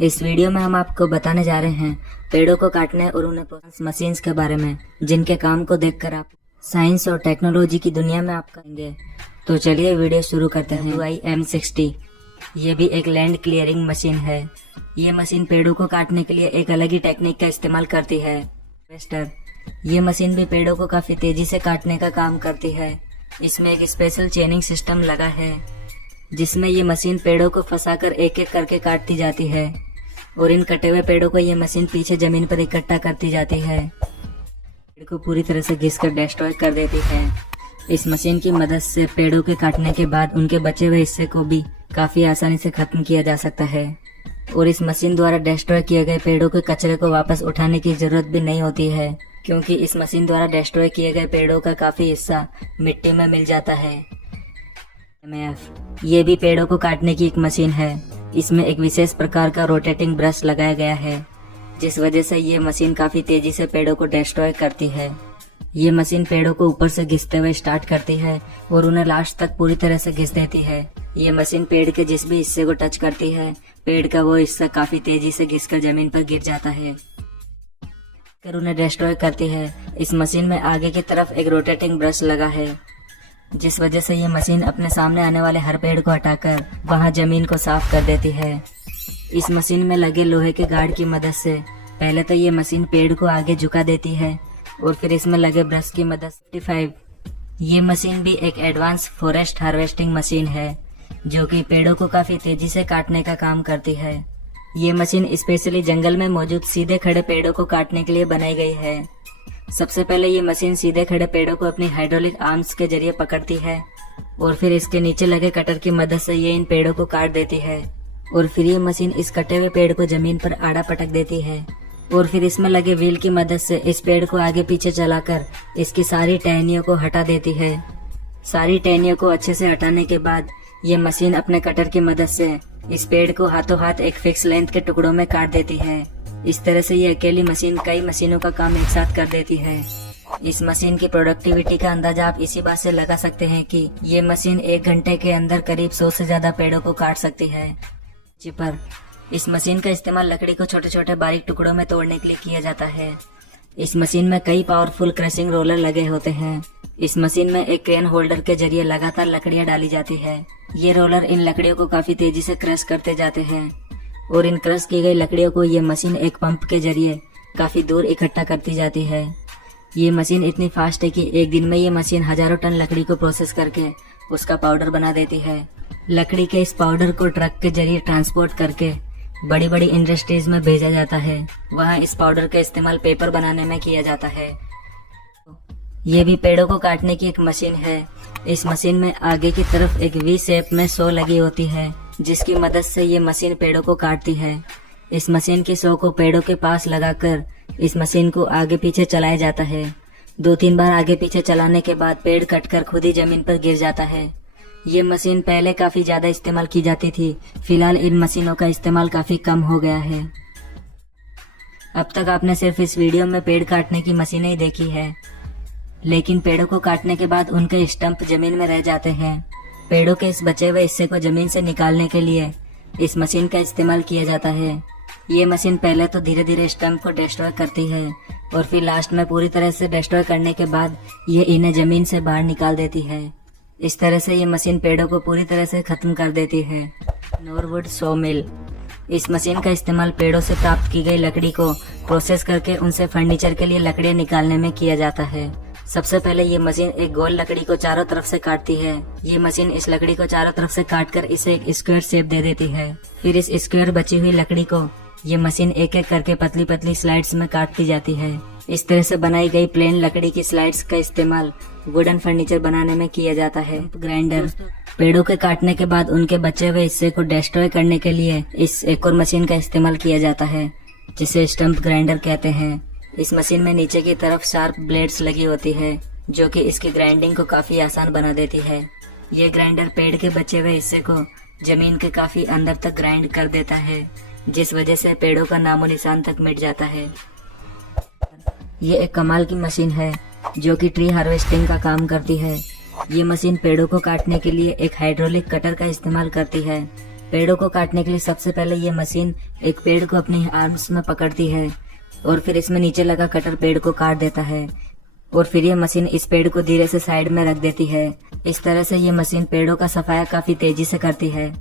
इस वीडियो में हम आपको बताने जा रहे हैं पेड़ों को काटने और उन्हें प्रोसेस मशीन्स के बारे में, जिनके काम को देखकर आप साइंस और टेक्नोलॉजी की दुनिया में आप करेंगे। तो चलिए वीडियो शुरू करते हैं। WIM60 ये भी एक लैंड क्लियरिंग मशीन है। ये मशीन पेड़ों को काटने के लिए एक अलग ही टेक्निक का इस्तेमाल करती है। हार्वेस्टर ये मशीन भी पेड़ों को काफी तेजी से काटने का काम करती है। इसमें एक स्पेशल चेनिंग सिस्टम लगा है, जिसमें ये मशीन पेड़ों को फंसाकर एक एक करके काटती जाती है और इन कटे हुए पेड़ों को ये मशीन पीछे जमीन पर इकट्ठा करती जाती है, पेड़ को पूरी तरह से घिसकर डिस्ट्रॉय कर देती है। इस मशीन की मदद से पेड़ों के काटने के बाद उनके बचे हुए हिस्से को भी काफी आसानी से खत्म किया जा सकता है और इस मशीन द्वारा डिस्ट्रॉय किए गए पेड़ों के कचरे को वापस उठाने की जरूरत भी नहीं होती है, क्योंकि इस मशीन द्वारा डिस्ट्रॉय किए गए पेड़ों का काफी हिस्सा मिट्टी में मिल जाता है। MAF ये भी पेड़ों को काटने की एक मशीन है। इसमें एक विशेष प्रकार का रोटेटिंग ब्रश लगाया गया है, जिस वजह से ये मशीन काफी तेजी से पेड़ों को डिस्ट्रॉय करती है। ये मशीन पेड़ों को ऊपर से घिसते हुए स्टार्ट करती है और उन्हें लास्ट तक पूरी तरह से घिस देती है। ये मशीन पेड़ के जिस भी हिस्से को टच करती है, पेड़ का वो हिस्सा काफी तेजी से घिसकर जमीन पर गिर जाता है, फिर उन्हें डिस्ट्रॉय करती है। इस मशीन में आगे की तरफ एक रोटेटिंग ब्रश लगा है, जिस वजह से ये मशीन अपने सामने आने वाले हर पेड़ को हटाकर वहां जमीन को साफ कर देती है। इस मशीन में लगे लोहे के गार्ड की मदद से पहले तो ये मशीन पेड़ को आगे झुका देती है और फिर इसमें लगे ब्रश की मदद से 55 ये मशीन भी एक एडवांस फॉरेस्ट हार्वेस्टिंग मशीन है, जो कि पेड़ों को काफी तेजी से काटने का काम करती है। ये मशीन स्पेशली जंगल में मौजूद सीधे खड़े पेड़ों को काटने के लिए बनाई गई है। सबसे पहले ये मशीन सीधे खड़े पेड़ों को अपनी हाइड्रोलिक आर्म्स के जरिए पकड़ती है और फिर इसके नीचे लगे कटर की मदद से ये इन पेड़ों को काट देती है और फिर ये मशीन इस कटे हुए पेड़ को जमीन पर आड़ा पटक देती है और फिर इसमें लगे व्हील की मदद से इस पेड़ को आगे पीछे चलाकर इसकी सारी टहनियों को हटा देती है। सारी टहनियों को अच्छे से हटाने के बाद ये मशीन अपने कटर की मदद से इस पेड़ को हाथों हाथ एक फिक्स लेंथ के टुकड़ों में काट देती है। इस तरह से ये अकेली मशीन कई मशीनों का काम एक साथ कर देती है। इस मशीन की प्रोडक्टिविटी का अंदाजा आप इसी बात से लगा सकते हैं कि ये मशीन 1 घंटे के अंदर करीब 100 से ज्यादा पेड़ों को काट सकती है। चिपर इस मशीन का इस्तेमाल लकड़ी को छोटे छोटे बारीक टुकड़ों में तोड़ने के लिए किया जाता है। इस मशीन में कई पावरफुल क्रशिंग रोलर लगे होते हैं। इस मशीन में एक क्रेन होल्डर के जरिए लगातार लकड़ियां डाली जाती है। ये रोलर इन लकड़ियों को काफी तेजी से क्रश करते जाते हैं और इन क्रश की गई लकड़ियों को ये मशीन एक पंप के जरिए काफी दूर इकट्ठा करती जाती है। ये मशीन इतनी फास्ट है कि एक दिन में ये मशीन हजारों टन लकड़ी को प्रोसेस करके उसका पाउडर बना देती है। लकड़ी के इस पाउडर को ट्रक के जरिए ट्रांसपोर्ट करके बड़ी बड़ी इंडस्ट्रीज में भेजा जाता है। वहाँ इस पाउडर का इस्तेमाल पेपर बनाने में किया जाता है। ये भी पेड़ों को काटने की एक मशीन है। इस मशीन में आगे की तरफ एक वी शेप में सौ लगी होती है, जिसकी मदद से ये मशीन पेड़ों को काटती है। इस मशीन की सौ को पेड़ों के पास लगाकर इस मशीन को आगे पीछे चलाया जाता है। 2-3 बार आगे पीछे चलाने के बाद पेड़ कटकर खुद ही जमीन पर गिर जाता है। ये मशीन पहले काफी ज्यादा इस्तेमाल की जाती थी, फिलहाल इन मशीनों का इस्तेमाल काफी कम हो गया है। अब तक आपने सिर्फ इस वीडियो में पेड़ काटने की मशीनें ही देखी है, लेकिन पेड़ों को काटने के बाद उनके स्टंप जमीन में रह जाते हैं। पेड़ों के इस बचे हुए हिस्से को जमीन से निकालने के लिए इस मशीन का इस्तेमाल किया जाता है। ये मशीन पहले तो धीरे धीरे स्टंप को डिस्ट्रॉय करती है और फिर लास्ट में पूरी तरह से डिस्ट्रॉय करने के बाद ये इन्हें जमीन से बाहर निकाल देती है। इस तरह से ये मशीन पेड़ों को पूरी तरह से खत्म कर देती है। नॉरवुड सॉ मिल इस मशीन का इस्तेमाल पेड़ों से प्राप्त की गई लकड़ी को प्रोसेस करके उनसे फर्नीचर के लिए लकड़ियां निकालने में किया जाता है। सबसे पहले ये मशीन एक गोल लकड़ी को चारों तरफ से काटती है। ये मशीन इस लकड़ी को चारों तरफ से काटकर इसे एक स्क्वायर शेप दे देती है। फिर इस स्क्वायर बची हुई लकड़ी को ये मशीन एक एक करके पतली पतली स्लाइड्स में काटती जाती है। इस तरह से बनाई गई प्लेन लकड़ी की स्लाइड्स का इस्तेमाल वुडन फर्नीचर बनाने में किया जाता है। ग्राइंडर पेड़ों के काटने के बाद उनके बचे हुए हिस्से को डिस्ट्रॉय करने के लिए इस एक और मशीन का इस्तेमाल किया जाता है, जिसे स्टंप ग्राइंडर कहते हैं। इस मशीन में नीचे की तरफ शार्प ब्लेड्स लगी होती है, जो कि इसकी ग्राइंडिंग को काफी आसान बना देती है। ये ग्राइंडर पेड़ के बचे हुए हिस्से को जमीन के काफी अंदर तक ग्राइंड कर देता है, जिस वजह से पेड़ों का नामो निशान तक मिट जाता है। ये एक कमाल की मशीन है, जो कि ट्री हार्वेस्टिंग का काम करती है। ये मशीन पेड़ों को काटने के लिए एक हाइड्रोलिक कटर का इस्तेमाल करती है। पेड़ों को काटने के लिए सबसे पहले ये मशीन एक पेड़ को अपनी आर्म्स में पकड़ती है और फिर इसमें नीचे लगा कटर पेड़ को काट देता है और फिर ये मशीन इस पेड़ को धीरे से साइड में रख देती है। इस तरह से ये मशीन पेड़ों का सफाया काफी तेजी से करती है।